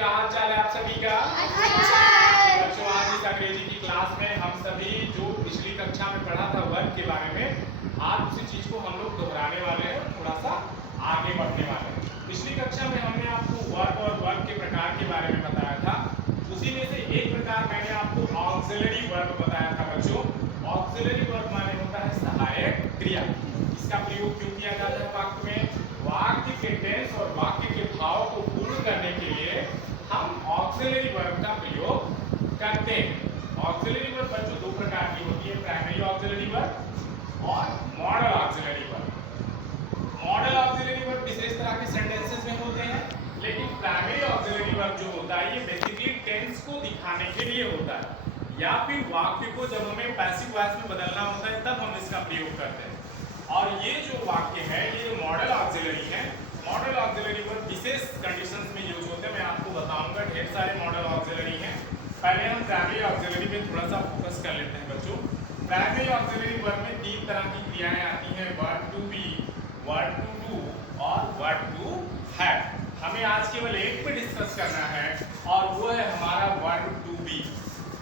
क्या हाल चाल है आप सभी का? अच्छा। बच्चों आज इस अंग्रेजी की क्लास में हम सभी जो पिछली कक्षा में पढ़ा था वर्ग के बारे में, आज उसी चीज को हम लोग दोहराने वाले हैं, थोड़ा सा आगे बढ़ने वाले हैं। पिछली कक्षा में हमने आपको वर्ग और वर्ग के प्रकार के बारे में बताया था। उसी में से एक प्रकार मैंने आपको ऑक्सिलरी वर्ब बताया था बच्चों। ऑक्सिलरी वर्ब माने होता है सहायक क्रिया। इसका प्रयोग क्यों किया जाता है वाक्य में? वाक्य के टेंस और वाक्य के भाव को पूर्ण करने के लिए हम ऑक्सिलरी वर्ब का प्रयोग करते हैं। ऑक्सिलरी वर्ब बच्चों दो प्रकार की होती है, प्राइमरी ऑक्सिलरी वर्ब और modal auxiliary verb. Modal auxiliary verb विशेष तरह के सेंटेंसेस में होते हैं, लेकिन प्राइमरी ऑक्सिलरी वर्ब जो होता है ये बेसिकली टेंस को दिखाने के लिए होता है, या फिर वाक्य को जब हमें पैसिव वॉइस में बदलना होता है तब हम इसका प्रयोग करते हैं। और ये जो वाक्य है ये मॉडल ऑक्सिलरी है। मॉडल ऑक्सिलरी वर्ब विशेष कंडीशंस में यूज होते हैं, मैं आपको बताऊंगा। ढेर सारे मॉडल ऑक्सिलरी हैं। पहले हम प्राइमरी ऑक्सिलरी पे थोड़ा सा फोकस कर लेते हैं बच्चों। प्राइमरी ऑक्सिलरी वर्ब में तीन तरह की क्रियाएं आती हैं, verb to be, verb to do और वर्ब टू हैव। हमें आज केवल एक पे डिस्कस करना है और वो है हमारा वर्ब टू बी।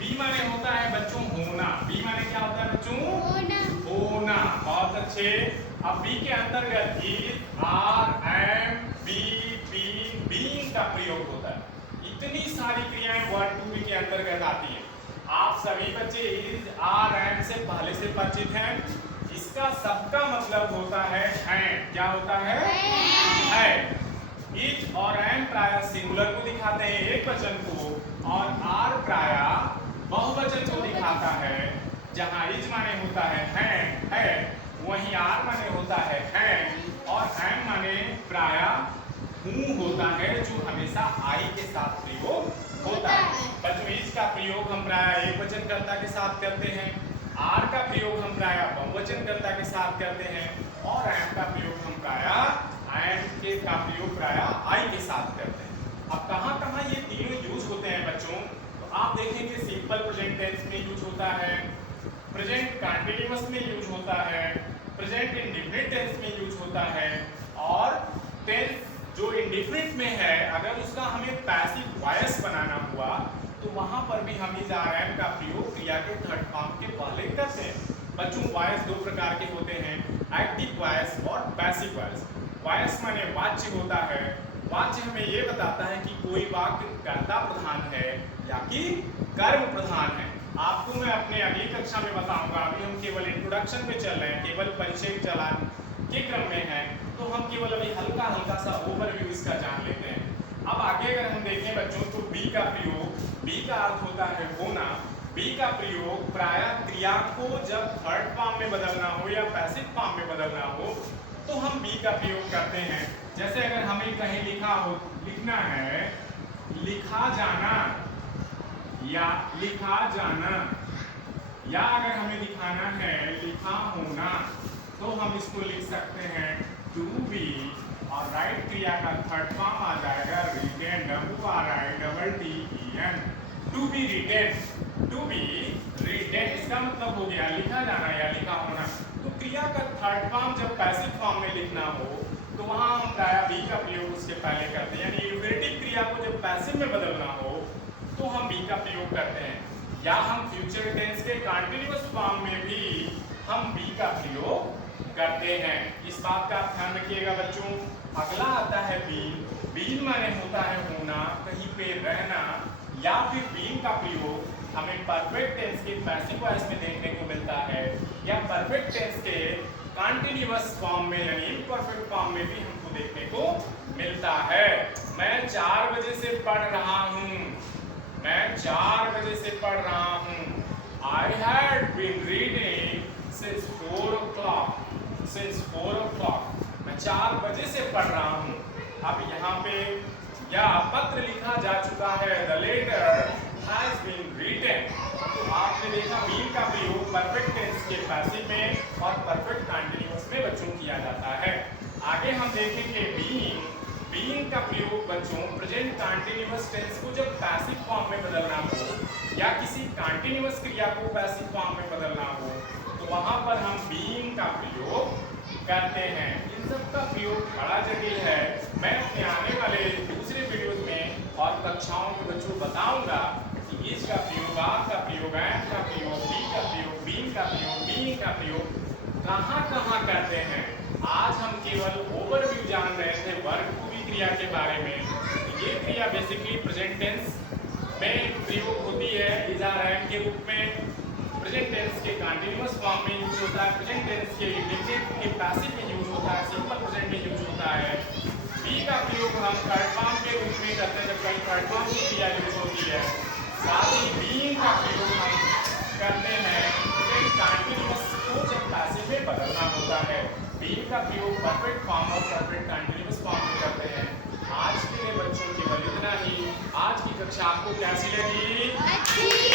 बी माने होता है बच्चों होना। बी माने क्या होता है बच्चों? होना। बहुत अच्छे। अब बी के अंतर्गत is, are, am, be, being, being का प्रयोग होता है। इतनी सारी क्रियाएं वर्ब टू बी के अंतर्गत आती हैं। आप सभी बच्चे इज, आर, एम से पहले से परिचित हैं। इसका सबका मतलब होता है क्या होता है? है। इज और एम प्रायः सिंगुलर को दिखाते हैं, एक वचन को, और आर प्रायः बहुवचन को दिखाता है। जहां इज माने होता है, वहीं आर माने होता है, और एम माने प्रायः हूं होता है, जो हमेशा आई के साथ प्रयोग होता है। बच्चों इज का प्रयोग हम प्रायः एक वचन कर्ता के साथ करते हैं, आर का प्रयोग हम प्रायः बहुवचन कर्ता के साथ करते हैं, और एम का प्रयोग हम प्रायः का प्रयोग प्रायः आई के साथ करते हैं। अब कहाँ ये तीनों यूज होते हैं बच्चों? तो आप देखेंगे सिंपल प्रेजेंट टेंस में यूज होता है, प्रेजेंट कंटीन्यूअस में यूज होता है, प्रेजेंट इंडेफिनिट टेंस में यूज होता है, और टेंस जो इंडेफिनिट में है अगर उसका हमें पैसिव वॉइस बनाना हुआ तो वहां पर भी हम इस आर का प्रयोग क्रिया के थर्ड फॉर्म के पहले करते हैं। बच्चों वॉइस दो प्रकार के होते हैं, एक्टिव वॉइस और पैसिव वॉइस। वॉइस माने वाच्य होता है। वाच्य हमें ये बताता है कि कोई वाक्य कर्ता प्रधान है या कि कर्म प्रधान है। आपको मैं अपने अगली कक्षा में बताऊंगा। अभी हम केवल इंट्रोडक्शन पे चल रहे हैं, केवल परिचय चलान के क्रम में है, तो हम केवल अभी हल्का सा ओवरव्यू इसका जान लेते हैं। अब आगे अगर हम देखें बच्चों तो बी का प्रयोग, बी का अर्थ होता है होना। बी का प्रयोग प्रायः क्रिया को जब थर्ड फॉर्म में बदलना हो या पैसिव फॉर्म में बदलना हो तो हम बी का प्रयोग करते हैं। जैसे अगर हमें कहीं लिखना है लिखा जाना, या लिखा जाना, या अगर हमें दिखाना है लिखा होना, तो हम इसको लिख सकते हैं टू बी, और राइट क्रिया का थर्ड फॉर्म आ जाएगा written, WRITTEN, to be written. To be written इसका मतलब हो गया लिखा जाना या लिखा होना। तो क्रिया का थर्ड फॉर्म जब पैसिव फॉर्म में लिखना हो तो वहां हम प्रायः बी का प्रयोग उसके पहले करते हैं, यानी यूपेरेटिव क्रिया को जब पैसिव में बदलना हो तो हम बी का प्रयोग करते हैं। या हम फ्यूचर टेंस के कंटीन्यूअस फॉर्म में भी हम बी का प्रयोग करते हैं। इस बात का ध्यान रखिएगा बच्चों। अगला आता है बीन। बीन माने होता है होना, कहीं पे रहना, या फिर बीन का प्रयोग हमें परफेक्ट टेंस के पैसिव वॉइस में देखने को मिलता है, या परफेक्ट टेंस के कंटीन्यूअस फॉर्म में यानी इम्परफेक्ट फॉर्म में भी हमको देखने को मिलता है। मैं 4 बजे से पढ़ रहा हूँ, मैं 4 बजे से पढ़ रहा हूँ। I had been reading since 4 o'clock. Since 4 o'clock. मैं 4 बजे से पढ़ रहा हूँ। अब यहाँ पे यह पत्र लिखा जा चुका है, The letter has been written. तो आपने देखा बीइंग का प्रयोग परफेक्ट टेंस के पैसिव में और परफेक्ट कंटीन्यूअस में बच्चों किया जाता है। आगे हम देखेंगे बीइंग का प्रयोग बच्चों प्रेजेंट कंटीन्यूअस टेंस को जब पैसिव फॉर्म में बदलना हो या किसी कंटीन्यूअस क्रिया को पैसिव फॉर्म में बदलना हो तो वहां पर हम बीइंग का प्रयोग करते हैं। इन सब का प्रयोग बड़ा जटिल है। मैं अपने आने वाले दूसरे वीडियोस में और कक्षाओं में बच्चों बताऊंगा कि इज का प्रयोग, आर का प्रयोग, एंड का प्रयोग, बी का प्रयोग, बीन का प्रयोग, बीइंग का प्रयोग कहाँ कहाँ करते हैं। आज हम केवल ओवरव्यू जान रहे थे वर्ग टू बी क्रिया के बारे में। ये क्रिया बेसिकली प्रेजेंट टेंस में प्रयोग होती है, इज आर एंड के रूप में। प्रेजेंट टेंस के कंटीन्यूअस फॉर्म में यूज होता है, प्रेजेंट टेंस के इंडेफिनिट के पैसिव में यूज होता है, सिंपल प्रेजेंट में यूज होता है। बी का प्रयोग हम थर्ड फॉर्म के रूप में करते हैं जब कहीं थर्ड फॉर्म की क्रिया यूज होती है। साथ ही बीइंग का प्रयोग हम करते हैं कंटीन्यूअस को जब पैसिव में बदलना होता है। बीइंग का प्रयोग परफेक्ट फॉर्म और परफेक्ट कंटीन्यूअस फॉर्म में करते हैं। आज के लिए बच्चों केवल इतना ही। आज की कक्षा आपको कैसी लगी?